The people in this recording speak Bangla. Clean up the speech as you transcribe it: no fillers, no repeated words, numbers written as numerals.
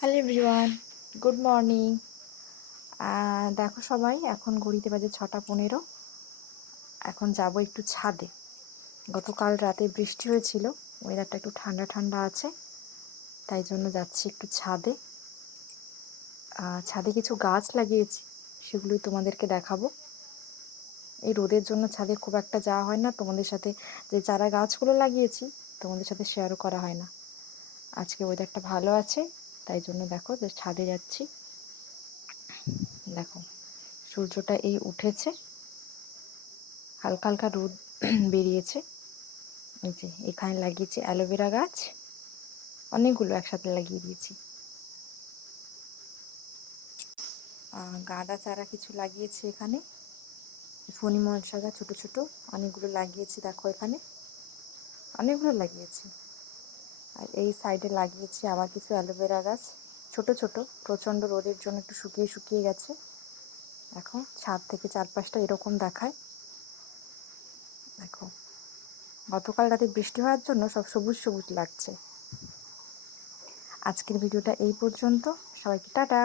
Hello everyone, good morning. দেখো সবাই, এখন ঘড়িতে বাজে 6টা 15। এখন যাব একটু ছাদে। গতকাল রাতে বৃষ্টি হয়েছিল, ওয়েদারটা একটু ঠান্ডা ঠান্ডা আছে, তাই জন্য যাচ্ছি একটু ছাদে। ছাদে কিছু গাছ লাগিয়েছি, সেগুলোই তোমাদেরকে দেখাবো। এই রোদের জন্য ছাদে খুব একটা যাওয়া হয় না, তোমাদের সাথে যে চারা গাছগুলো লাগিয়েছি তোমাদের সাথে শেয়ারও করা হয় না। আজকে ওয়েদারটা ভালো আছে, তাই জন্য দেখো যে ছাদে যাচ্ছি। দেখো সূর্যটা এই উঠেছে, হালকা হালকা রোদ বেরিয়েছে। এই যে এখানে লাগিয়েছি অ্যালোভেরা গাছ, অনেকগুলো একসাথে লাগিয়ে দিয়েছি। গাঁদা চারা কিছু লাগিয়েছি এখানে, ফণি মনসা গাছ ছোটো ছোটো অনেকগুলো লাগিয়েছি। দেখো এখানে অনেকগুলো লাগিয়েছি। আর এই সাইডে লাগিয়েছি আবার কিছু অ্যালোভেরা গাছ, ছোট ছোট, প্রচণ্ড রোদের জন্য একটু শুকিয়ে শুকিয়ে গেছে। দেখো ছাদ থেকে চারপাশটা এরকম দেখায়। দেখো গতকাল রাতে বৃষ্টি হওয়ার জন্য সব সবুজ সবুজ লাগছে। আজকের ভিডিওটা এই পর্যন্ত, সবাইকে টাটা।